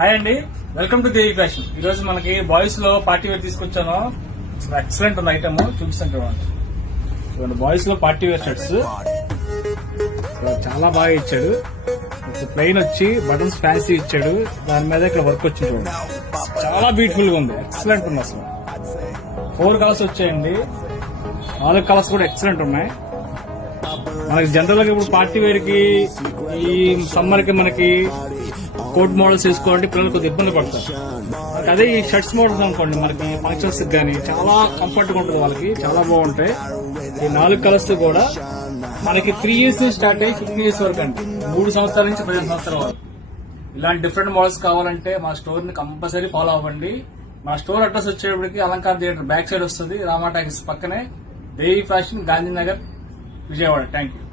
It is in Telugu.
హాయ్ అండి, వెల్కమ్ టు దేవి ఫ్యాషన్. ఈ రోజు మనకి బాయ్స్ లో పార్టీ వేర్ తీసుకొచ్చాను. ఎక్సలెంట్ ఉంది ఐటమ్, చూపిస్తాను చూడండి. బాయ్స్ లో పార్టీ వేర్ షర్ట్స్ చాలా బాగా ఇచ్చాడు. ప్లెయిన్ వచ్చి బటన్స్ ఫ్యాన్సీ ఇచ్చాడు, దాని మీద ఇక్కడ వర్క్ వచ్చి చూడండి, చాలా బ్యూటిఫుల్ గా ఉంది. ఎక్సలెంట్ ఉంది అసలు. 4 కలర్స్ వచ్చాయండి, 4 కలర్స్ కూడా ఎక్సలెంట్ ఉన్నాయి. మనకి జనరల్ గా ఇప్పుడు పార్టీ వేర్ కి ఈ సమ్మర్ కి మనకి కోట్ మోడల్స్ వేసుకోవాలంటే పిల్లలు కొద్దిగా ఇబ్బంది పడతారు. అదే ఈ షర్ట్స్ మోడల్స్ అనుకోండి, మనకి ఫంక్షన్స్ గానీ చాలా కంఫర్ట్ గా ఉంటుంది, వాళ్ళకి చాలా బాగుంటాయి. ఈ 4 కలర్స్ కూడా మనకి 3 years నుంచి స్టార్ట్ అయ్యి 15 years వరకు అండి, 3 సంవత్సరాల నుంచి 15 సంవత్సరాల వరకు. ఇలాంటి డిఫరెంట్ మోడల్స్ కావాలంటే మా స్టోర్ ని కంపల్సరీ ఫాలో అవ్వండి. మా స్టోర్ అడ్రస్ వచ్చేటప్పటికి అలంకార్ థియేటర్ బ్యాక్ సైడ్ వస్తుంది, రామా టాకీస్ పక్కనే, Devi fashion, Gandhinagar, Vijayawada. Thank you.